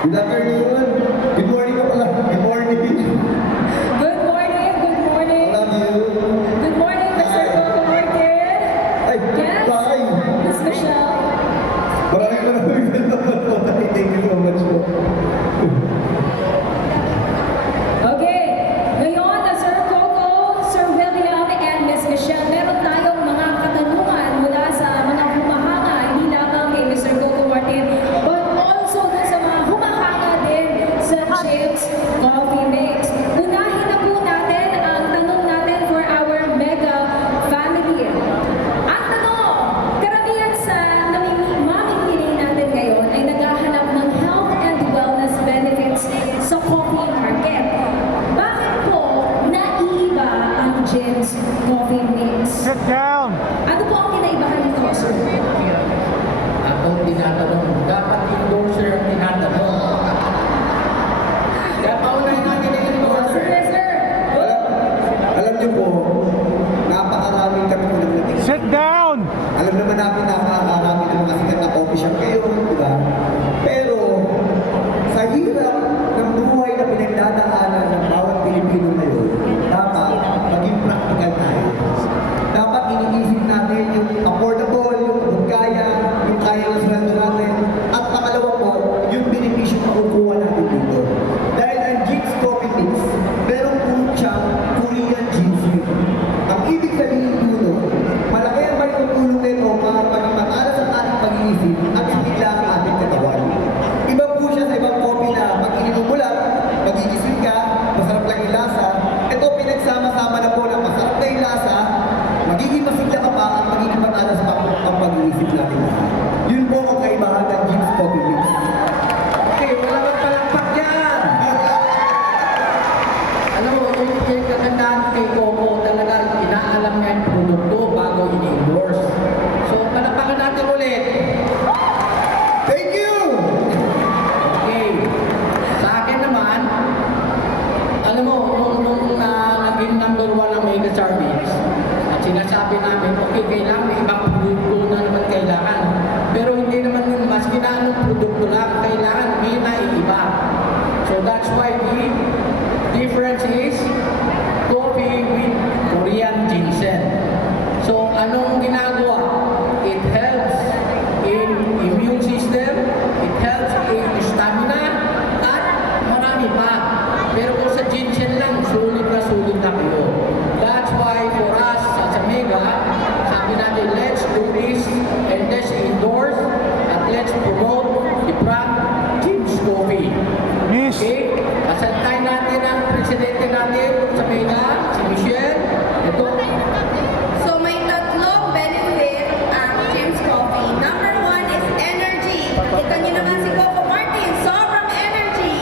Good afternoon. Good morning ka pala. Good morning. Good morning, good morning. I love you. Good morning, Mr. Coco Martin. Ay, Yes, bye. Miss Michelle. Maraming salamat po. Thank you so much po. Okay, ngayon na Sir Coco, Sir William, and Miss Michelle, meron tayong mga katanungan mula sa mga humahanga, hindi lamang kay Mr. Coco Martin, but also dun sa mga humahanga din sa James Coffee Mix. Unahin na po natin ang tanong natin for our mega family. Ang tanong, karamihan sa mamimili natin ngayon ay naghahanap ng health and wellness benefits sa coffee market. Bakit po naiiba ang James Coffee Mix? Sit down! Ano po ang kinaibahan nito, sir? Atong tinatanong, dapat endorser ang tinatanong. Kaya paunahin natin ang endorser. Sige, sir. Alam niyo po, napakaraming kami po nagdating. Sit down! Alam naman natin na nakakarami ng mga sikat na coffee shop kayo, di ba? Pero, sa hirap ng buhay na pinagdadaanan ng bawat Pilipino ngayon, dapat maging practical tayo. Dapat iniisip natin yung affordable, yung kaya ng sweldo natin, at pangalawa po, yung benepisyo makukuha natin dito. Dahil ang Jinx Coffee Mix, meron po siyang Korean ginseng. Ang ibig sabihin dito, malaki ang maitutulong nito para pagpapatalas ang ating pag-iisip at sigla ang ating katawan. Iba po siya sa ibang coffee na pag ininom mo lang, magigising ka, masarap lang yung lasa. Ito pinagsama-sama na po na masarap na yung lasa, magiging masigla ka pa at magiging matalas pa ang pag-iisip natin. Yun po ang kaibahan ng Jinx Coffee Mix. Okay, wala bang palakpak yan? Alam mo, yung kagandahan kay Coco, talaga inaalam niya yung produkto bago ini-endorse. So, palakpakan natin ulit. Thank you! Okay. Sa akin naman, alam mo, nung naging number 1 ang Mega Charmix, at sinasabi namin, okay, kailangan may ibang produkto na naman kailangan. Pero hindi naman yung maski na anong produkto lang, kailangan may naiiba. So that's why the difference is coffee with Korean ginseng. So anong ginagawa? It helps in immune system, it helps in stamina, at marami pa. Pero kung sa ginseng lang, sulit na kayo. That's why for us, sa Mega, sabi natin, let's do this and let's endorse at let's promote the brand James Coffee. Miss! Okay? Kasantay natin ang presidente natin sa Mega, si Michelle. Ito, So may tatlong benefit ang James Coffee. Number 1 is energy. Pakita niyo naman si Coco Martin, sobrang energy.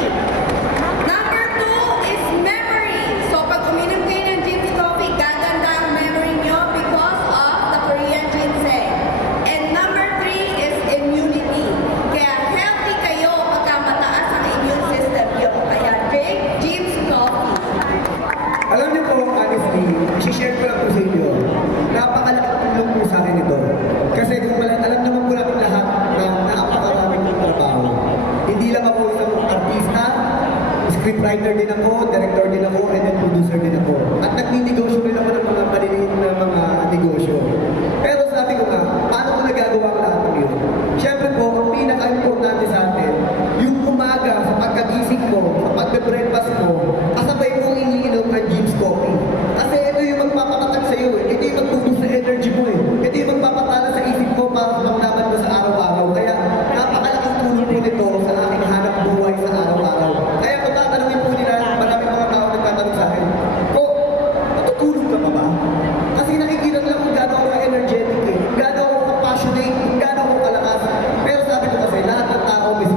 Number 2 is memory. So pag uminom kayo ng James Coffee, gaganda ang memory niyo because of the Korean ginseng. And number 3 is immunity. Kaya healthy kayo pagka mataas ang immune system niyo. Kaya drink James Coffee. Alam niyo po, honestly, i-share ko lang po sa inyo, napakalaking tulong po sa akin ito. Kasi kung alam naman po natin lahat na napakaraming kong trabaho. Hindi lang ako isang artista, scriptwriter din ako, director din ako, and then producer din ako. At nagninegosyo rin ako ng mga maliliit na mga negosyo. Pero sabi ko nga, paano ko nagagawa ang lahat ng yun? Siyempre po, ang pinaka-importante sa atin, yung umaga sa pagkagising mo, sa pagbe-breakfast mo, kasabay mong iniinom ng James Coffee. Kasi ito yung magpapakatag sa iyo eh. Ito yung mag-boost sa energy mo eh. Ito yung magpapatala sa isip mo para sa panglaban mo sa araw-araw. Kaya napakalaking tulong po nito sa aking hanap buhay sa araw-araw. Kaya kung tatanungin po nila, maraming mga tao nagtatanong sa akin, matutulog ka pa ba? Kasi nakikita lang kung gaano ako energetic eh. Kung gaano ako passionate, kung gaano ako kalakas. Pero sabi ko kasi, lahat ng tao may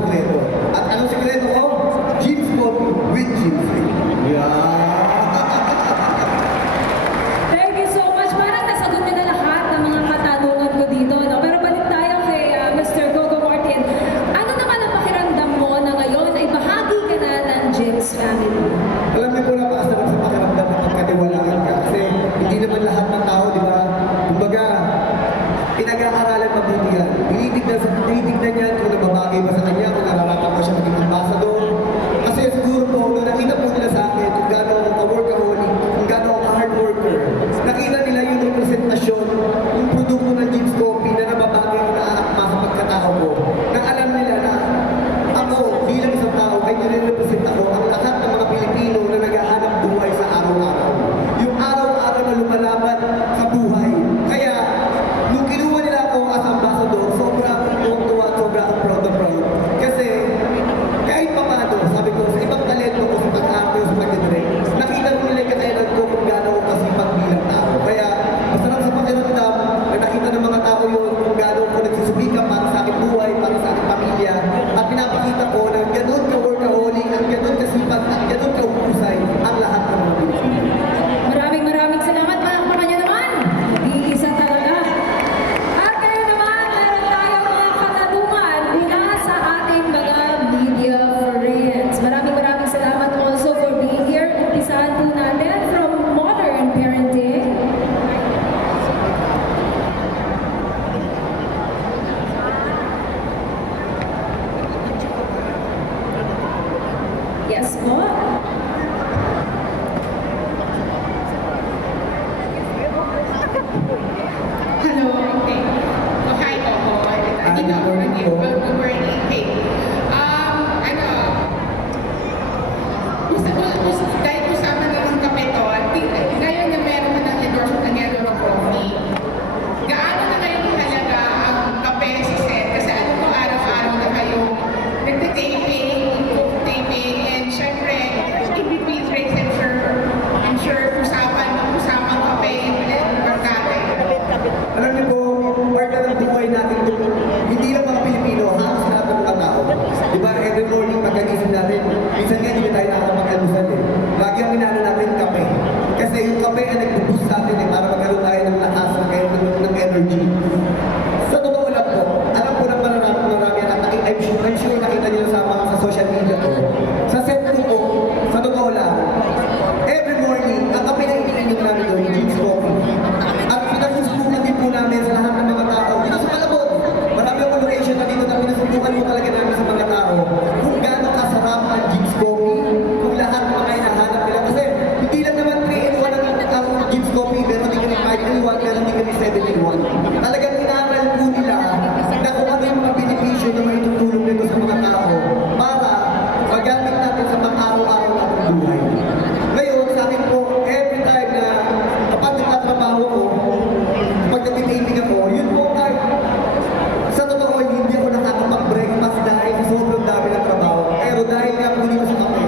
Yes po. Hello, okay. So, hi, Coco. Dito, good morning po. good morning. Okay. Dahil usapan na ng kape to, ngayon na meron na ng endorsement ng Yellow Rock Coffee, gaano na ngayon halaga ang kape sa set? Kasi ano ko, araw-araw na kayo nagtitaping, taping, and syempre, in between breaks, I'm sure usapan kape, barkada. Alam niyo po, part na ng buhay natin ito, hindi lang mga Pilipino, halos lahat ng mga tao. Di ba, every morning pagkagising natin, minsan nga hindi tayo nakakapag-alusan eh. Lagi ang minano natin kape. Kasi yung kape ay nag-boost sa atin eh, para magkaroon tayo ng lakas, ng energy. Sa totoo lang po, alam po ng marami I'm sure nakita niyo sa mga sa social media ko. Sa set ko po, sa totoo lang, every morning, ang kape na iniinom namin doon, James Coffee. At pinasusubukan din po namin sa lahat ng mga tao. Dito sa Malabon, marami akong location na dito na pinasubukan po talaga namin sa mga tao. Kung gaano kasarap ang James Coffee, kung lahat ng mga hinahanap nila. Kasi hindi lang naman 3-in-1 ang James Coffee, meron din kami 5-in-1, meron din kami 7-in-1. Talagang inaral po nila na kung ano yung mga benepisyo na may tutulong nito sa mga tao para magamit natin sa pang-araw-araw nating buhay. Ngayon, sa akin po, every time na kapag nagtatrabaho ko, pag nagtitaping ako, yun po kahit sa totoo, hindi ako nakakapag-breakfast dahil sa sobrang dami ng trabaho. Pero dahil nga po dito sa kape,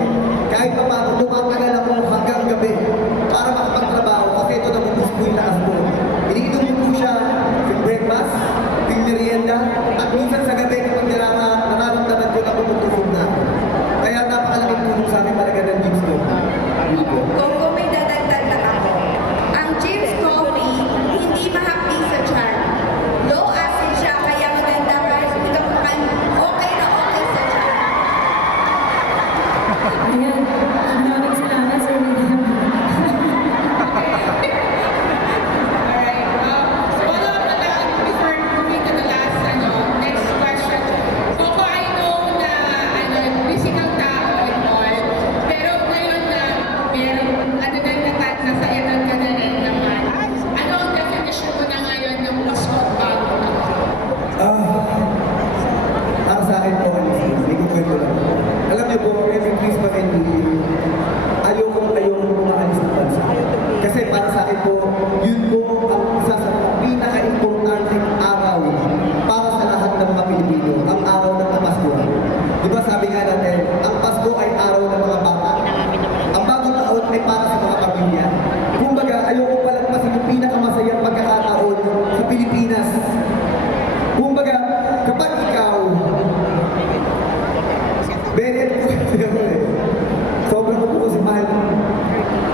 kahit pa paano, tumatagal ako hanggang gabi para makapagtrabaho kasi ito nabubus po yung lakas ko. Iniinom ko po siya sa breakfast, yung merienda, at minsan sa gabi kapag nararamdaman ko na pumutulog na. Kaya napakalaking tulong sa akin talaga ng James ko. Coco, may dadagdag lang ako. Ang James Coffee, hindi mahapdi sa tiyan. Low acid siya, kaya maganda kahit hindi ka kumakain. Okay na okay sa tiyan. Ayan. Maraming salamat, Sir William. Alright, follow up na lang before moving to the last, next question. Coco, I know na, busy kang tao and all, pero ngayon na, meron, nasa edad ka na rin naman. Ano ang definition mo na ngayon ng Pasko at bago na? Para sa akin po, hindi ko kwento lang. Alam niyo po, every Christmas and New Year, ayoko umaalis ng bansa. Kasi para sa akin po, yun po ang isa sa mga pinaka-importanteng araw para sa lahat ng mga Pilipino, ang araw ng Kapaskuhan. Di ba sabi nga natin, ang Pasko ay araw ng mga bata. Ang bagong taon ay para sa mga pamilya. Kumbaga, ayoko palagpasin yung pinakamasayang pagkakataon sa Pilipinas. Kumbaga, kapag ikaw,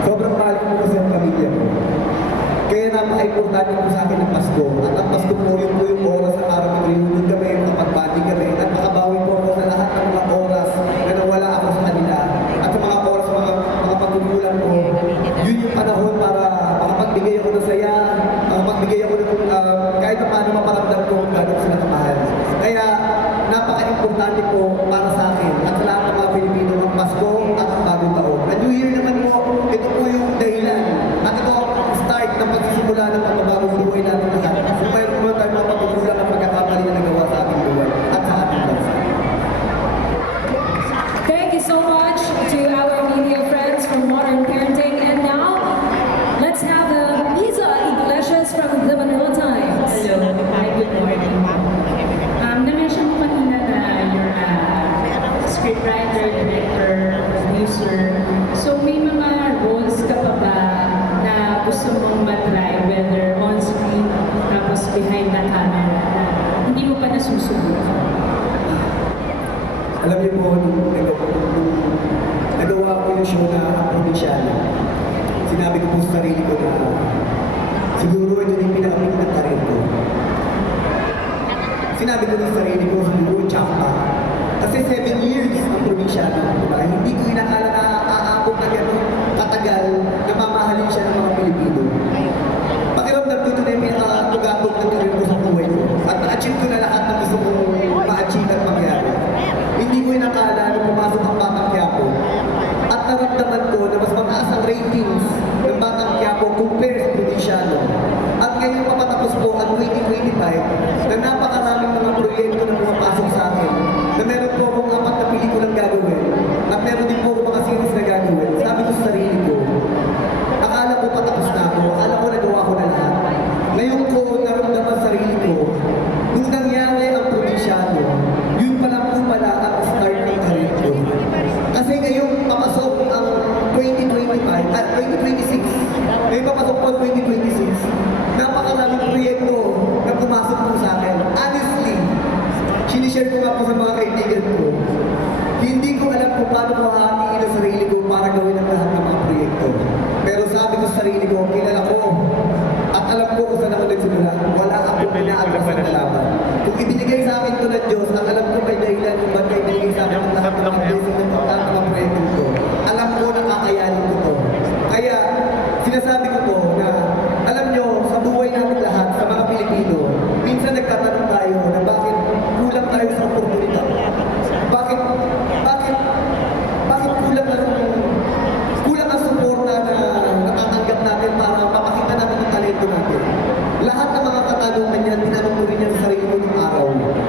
sobrang mahal ko po sa pamilya ko. Kaya napaka-importante po sa akin ang Pasko. At ang Pasko po yung oras sa araw ng reunion kami, kapag-bati kami, at makabawi po ako sa lahat ng mga oras na nawala ako sa kanila. At sa mga oras, mga pagkukulang ko, yun yung panahon para makapagbigay ako ng saya, makapagbigay ako ng kahit na paano maparamdam ko kung gano'n sila kamahal. Kaya napaka-importante po para sa akin at sa lahat ng mga Pilipino ang Pasko at ang bagong taon. At New Year naman po, ito po yung dahilan at ito ang start ng pagsisimula ng pagbabagong buhay natin lahat. So mayroon naman tayo mga pagkukulang ng pagkakamali na nagawa sa ating buhay at sa ating bansa. Thank you so much to our media friends from Modern Parenting. And now, let's have Liza Iglesias from the Manila Times. Hello. Hi, good morning. Na-mention mo kanina na you're a scriptwriter, director, producer. So may mga roles ka pa ba na gusto mong matry, whether on screen, tapos behind the camera, na hindi mo pa nasusubukan? Alam niyo po, nung nagawa ko yung show na Ang Probinsyano, sinabi ko po sa sarili ko na siguro ito yung pinakapit ng karir ko. Sinabi ko sa sarili ko, siguro tsaka. Kasi 7 years ang Probinsyano, diba? Hindi ko inakala na aabot na gano'ng katagal na mamahalin siya ng mga Pilipino. Pakiramdam ko ito na yung pinakatugatog ng karir ko sa buhay ko. At na-achieve ko na lahat na gusto kong ma-achieve at mangyari. Hindi ko inakala na pumasok ang Batang Quiapo ako 2026, napakaraming proyekto na pumasok po sa akin. Honestly, sinishare ko nga po sa mga kaibigan ko. Hindi ko alam kung paano ko hahatiin ang sarili ko para gawin ang lahat ng mga proyekto. Pero sabi ko sa sarili ko, kilala ko. At alam ko kung saan ako nagsimula. Wala akong pinaatras na kalaban. Kung ibinigay sa akin ito ng Diyos, at alam ko may dahilan kung ba't kayo binigay sa akin ang lahat ng mga blessing ng lahat ng mga proyekto ko. Alam ko na kakayanin ko to. Kaya, sinasabi ko to na, alam nyo, sa buhay natin lahat, sa mga Pilipino, minsan nagtatanong tayo na bakit kulang tayo sa oportunidad. Bakit kulang ang suporta na natatanggap natin para mapakita natin ang talento natin. Lahat ng mga katanungan yan, tinanong ko rin yan sa sarili ko ng araw.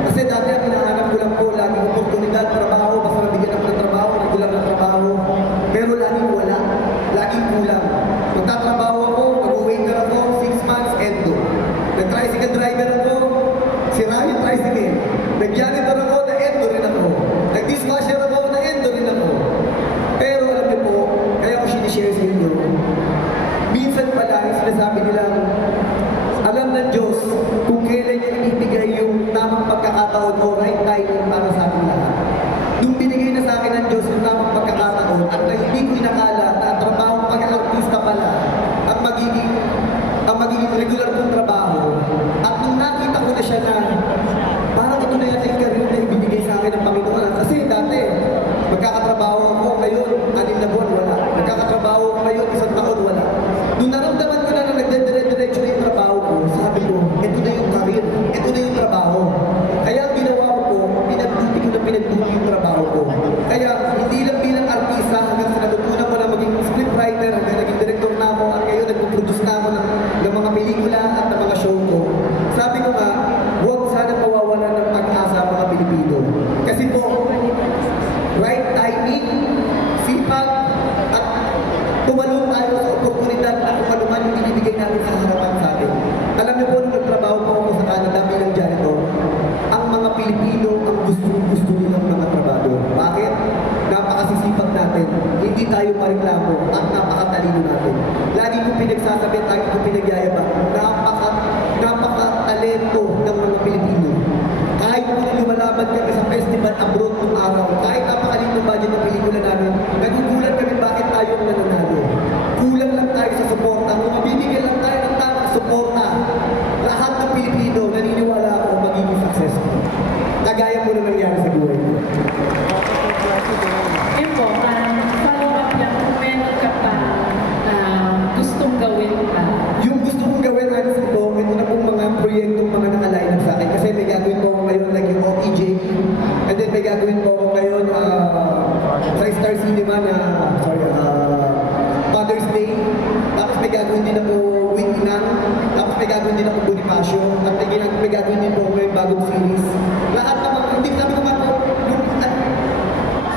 Kasi dati ang hinahanap ko lang po, laging oportunidad, trabaho, basta nabigyan ako ng trabaho, regular na trabaho. Pero laging wala, laging kulang. Magtatrabaho ako, mag-waiter ako, 6 months, endo. Nag-tricycle driver ako, sira yung tricycle. Nag-janitor ako, na-endo rin ako. Nag-dishwasher ako, na-endo rin ako. Pero alam niyo po, kaya ko sinishare sa inyo, minsan pala yung sinasabi nilang, alam ng Diyos kung kailan niya ibibigay yung tamang pagkakataon o right timing para sa ating lahat. Nung binigay na sa akin ng Diyos yung tamang pagkakataon at na hindi ko inakala na ang trabaho pag-artista pala ang magiging regular kong trabaho. At nung nakita ko na siya na parang ito na yata yung career na ibinigay sa akin ng Panginoon. Kasi dati, magkakatrabaho ako ngayon, 6 na buwan, wala. Magkakatrabaho ako ngayon, 1 taon, wala. Nung naramdaman ko na nagdedire-diretso na yung trabaho ko, sabi ko, ito na yung career, ito na yung trabaho. Kaya ang ginawa ko po, pinagbuti ko na pinagbuti yung trabaho ko. Kaya hindi lang bilang artista, hanggang sa natutunan ko na maging scriptwriter, hanggang naging director na ako, at ngayon nagpo-produce na ako ng mga pelikula at ng mga show ko. Sabi ko nga, huwag sana mawawala ng pag-asa ang mga Pilipino. Kasi po, right timing, sipag, at tumalong tayo sa oportunidad na kung ano man yung binibigay natin sa harapan sa atin. Alam niyo po, nung nagtrabaho po ako sa Canada bilang janitor, ang mga Pilipino ang gusto nilang mga trabaho. Bakit? Napakasisipag natin, hindi tayo mariklamo at napakatalino natin. Lagi kong pinagsasabi, lagi kong pinagyayabang, napaka-talento ng mga Pilipino. Kahit kung lumalaban kami sa festival abroad ng araw, kahit napakalito budget ng pelikula namin, nagugulat kami bakit tayo ang nananalo. Kulang lang tayo sa suporta. Kung mabibigyan lang tayo ng tamang suporta, lahat ng Pilipino naniniwala ako magiging successful. Kagaya mo na nangyari sa buhay ko. Yun po, follow up lang kung meron ka pa gustong gawin pa. Yung gusto kong gawin, honestly po, ito na pong mga proyektong mga naka-line up sa akin. Kasi may gagawin po ako ngayon like yung OTJ. And then may gagawin po ako ngayon sa Star Cinema na, Father's Day. Tapos may gagawin din ako with Inang. Tapos may gagawin din ako Bonifacio. At may gagawin din po ako yung bagong series. Lahat ng mga, hindi sabi ko nga po,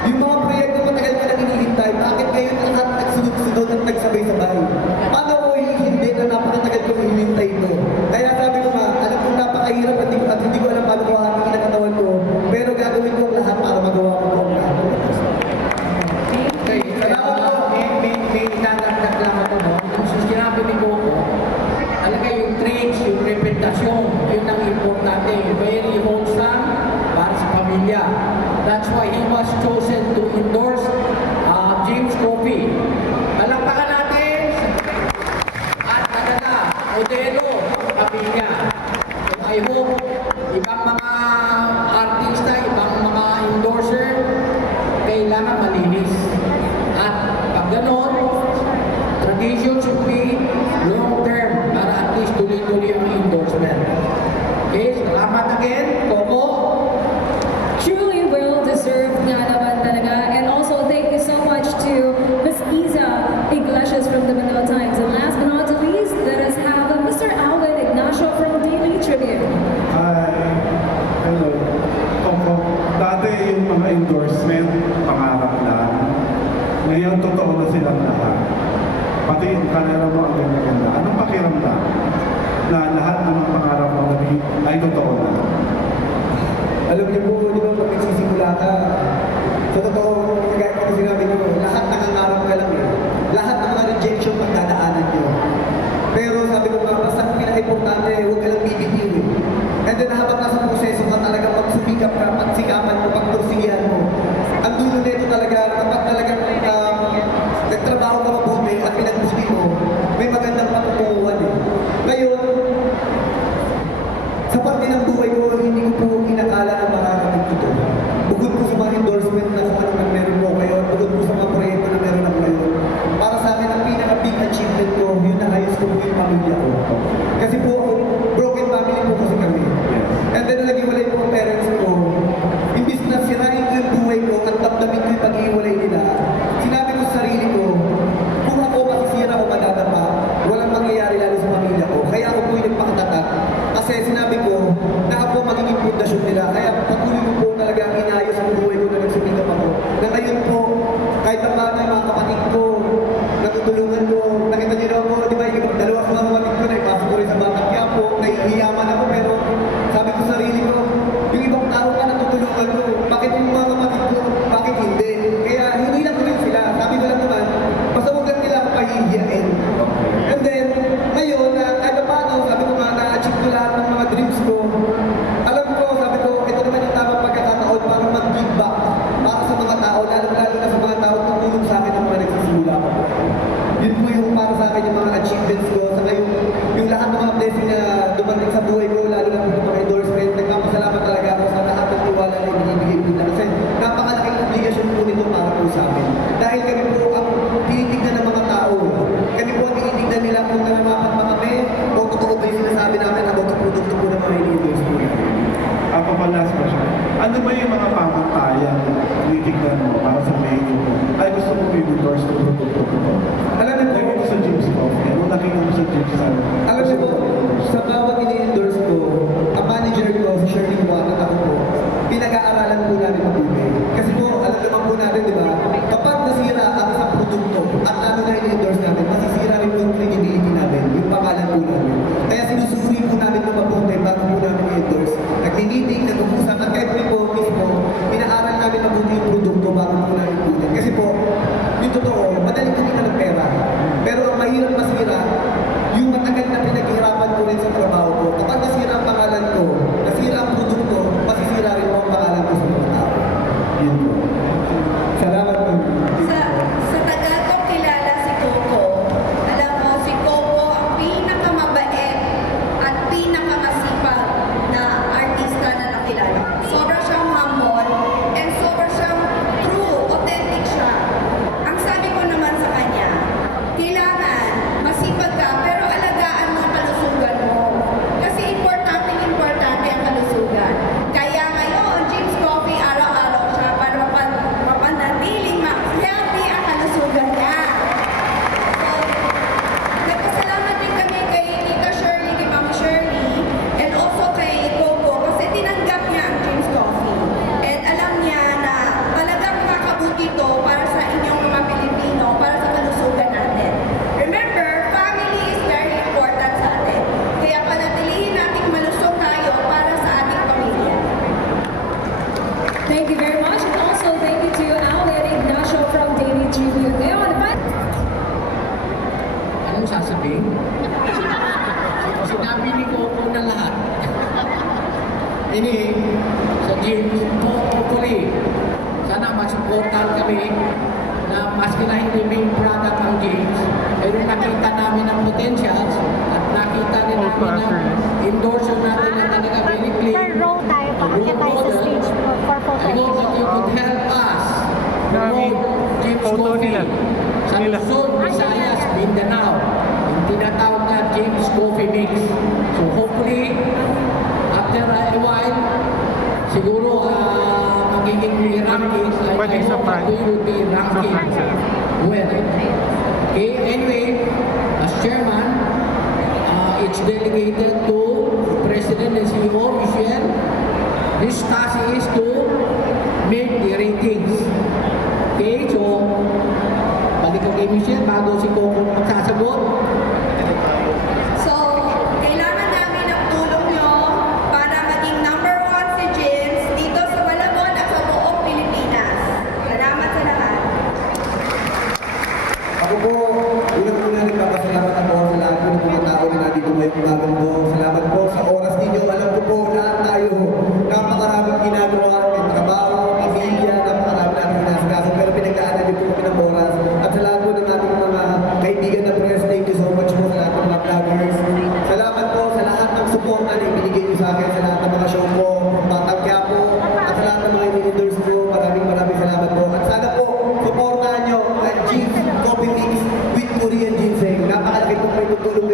yung mga proyekto matagal ka lang hinihintay, bakit ngayon lahat nagsunod-sunod at nagsabay-sabay? Paano ko hindi na napakatagal ko hinihintay ito? Kaya sabi ko nga, alam kong napakahirap at hindi ko alam paano ko hatiin ang katawan ko, pero gagawin ko ang lahat para magawa ko ang lahat. Okay, may dadagdag lang ako, no? Yung sinabi ni Coco, talaga yung trades, yung reputasyon, yun ang importante. Very wholesome para sa pamilya. That's why he was chosen to endorse James Coffee. Palakpakan natin at talaga, modelo, pamilya. So I hope ibang mga artista, ibang mga endorser, kailangan malinis. At pag ganon, tradition should be long-term para at least tuloy-tuloy ang endorsement. Okay, salamat again, Coco. Truly well-deserved nga naman talaga. And also, thank you so much to Ms. Iza Iglesias from the Manila Times. And last but not least, let us have Mr. Alvin Ignacio from Daily Tribune. Hi. Hello. Opo. Dati yung mga endorsement, pangarap lang. Ngayon, totoo na silang lahat. Pati yung kanera mo ang ganda-ganda. Anong pakiramdam na lahat ng mga pangarap mo ay totoo na? Alam niyo po, di ba pag nagsisimula ka, sa totoo, kagaya ko sinabi niyo, lahat nangangarap ka lang eh. Lahat ng mga rejection pagdadaanan niyo. talaga, kapag talagang nagtrabaho ka mabuti at pinagbuti mo, may magandang patutunguhan eh. Ngayon, sa parte ng buhay ko, hindi ko po inakala na makakarating ito. Bukod po sa mga endorsement na kung ano meron po kayo, bukod po sa mga proyekto na meron ako ngayon, para sa akin, ang pinaka-big achievement ko, yun na ayos ko po yung pamilya ko. Kasi po, broken family po kasi kami. And then, nag-iwalay po ang parents ko. Imbis na sirain ko yung buhay ko at damdamin ko yung pag-iwalay nila, sinabi ko sa sarili ko, kung ako masisira o madadapa, walang mangyayari lalo sa pamilya ko. Kaya ako po yung nagpakatatak. Kasi sinabi ko na ako magiging pundasyon nila. Kaya patuloy ko po talaga inayos ang buhay ko na nagsumikap ako. Na ngayon po, kahit pa paano yung mga kapatid ko, natutulungan ko, nakita niyo na ako, di ba, yung dalawa sa mga kapatid ko na ipasok ko rin sa Batang Quiapo, nahihiyaman ako, pero sabi ko sa sarili ko, yung ibang tao na natutulungan ko, bakit yung mga kapatid ko, bakit hindi? Kaya hindi lang ko rin sila. Sabi ko lang naman, basta huwag lang nila ako pahihiyain. And then, ngayon, kahit pa paano, sabi ko nga, na-achieve ko lahat ng mga dreams ko. Alam ko, sabi ko, ito naman yung tamang pagkakataon para mag-give back para sa mga tao, lalo na sa mga tao na tumulong sa akin ng mga nagsisimula ko. Yun po yung para sa akin yung mga achievements ko, saka yung lahat ng mga blessing na dumating sa buhay ko, lalo na po yung mga endorsement. Nagpapasalamat talaga ako sa lahat ng tiwala na ibinibigay po na. Kasi napakalaking obligasyon po nito para po sa amin. Dahil kami po ang tinitignan ng mga tao. Kami po ang tinitignan nila kung nararapat pa kami o totoo ba yung sinasabi namin about sa produkto po ng mga leaders po yan. Ako pa last question. Ano ba yung mga pamantayan na tinitignan mo para sa medyo mo? Ay, gusto mo i-endorse ng produkto ko. Alam niyo po, Like sa James Coffee. Ano nakita mo sa James Coffee? alam niyo po, sa bawat ini-endorse ko, ang manager ko, si Shirley Juan, at ako po, pinag-aaralan po namin mabuti. Kasi po, alam naman po natin, di ba, kapag nasira ang isang produkto, at lalo na ini-endorse natin, masisira rin yung credibility namin, yung pangalan po namin. Kaya sinusuri po namin ng mabuti bago po namin i-endorse. Nag-meeting, nag-uusap, at kahit po mismo, pinaaral namin mabuti yung produkto bago po namin kunin. Kasi po, yung totoo, madaling kumita ng pera. Pero ang mahirap masira, yung matagal na pinaghirapan ko rin sa trabaho ko. Kapag nasira ang pangalan ko, nasira ang produkto, masisira rin po ang pangalan ko sa mga tao. Yun po. Salamat po. Sa tagal kong kilala si Coco, alam mo, si Coco ang pinakamabait at pinakamasipag na artista na nakilala. Sobra siyang humble and sobra siyang true, authentic siya. Ang sabi ko naman sa kanya, kailangan masipag ka pero alagaan mo ang kalusugan mo. Kasi importante ang kalusugan. Kaya ngayon, James Coffee, araw-araw siya para mapanatiling healthy ang kalusugan niya. So, nagpasalamat din kami kay Tita Shirley, kay Ma'am Shirley, and also kay Coco kasi tinanggap niya ang James Coffee. And alam niya na talagang makakabuti ito para sa inyong mga Pilipino, para sa kalusugan natin. Remember, family is very important sa atin. Kaya panatilihin nating malusog tayo para sa ating pamilya. Thank you very much. And also, thank you to Alvin Ignacio from Daily Tribune. Ngayon, Anong sasabihin? Sinabi ni Coco na lahat. Ini, sa James, hopefully, sana masuportahan kami na maski na hindi main product ang James, pero nakita namin ang potentials at nakita rin namin ang endorser natin na talaga very clean. Per row tayo, pakakit tayo sa stage for photo I hope that you could help us promote James Coffee sa Luzon, Visayas, Mindanao, yung tinatawag na James Coffee Mix. So hopefully, after a while, siguro magiging may rankings. I hope that we will be ranking well. Okay, anyway, as chairman, it's delegated to President and CEO Michelle. His task is to make the ratings. Okay, so balik ko kay Michelle bago si Coco magsasagot. So, kailangan namin ang tulong nyo para maging number 1 si James dito sa Malabon at sa buong Pilipinas. Salamat sa lahat. Ako po, unang-una nagpapasalamat ako sa lahat ng mga tao na nandito ngayong umagang po. Salamat po sa oras ninyo. Alam ko po, lahat tayo, napakaraming ginagawa, may trabaho, pamilya, napakarami natin binibigay niyo sa akin sa lahat ng mga show ko, Batang Quiapo, at sa lahat ng mga inidors ko. Maraming salamat po. At sana po, supportahan niyo ang Jinx Coffee Mix with Korean Ginseng. Napakalaki po may tutulong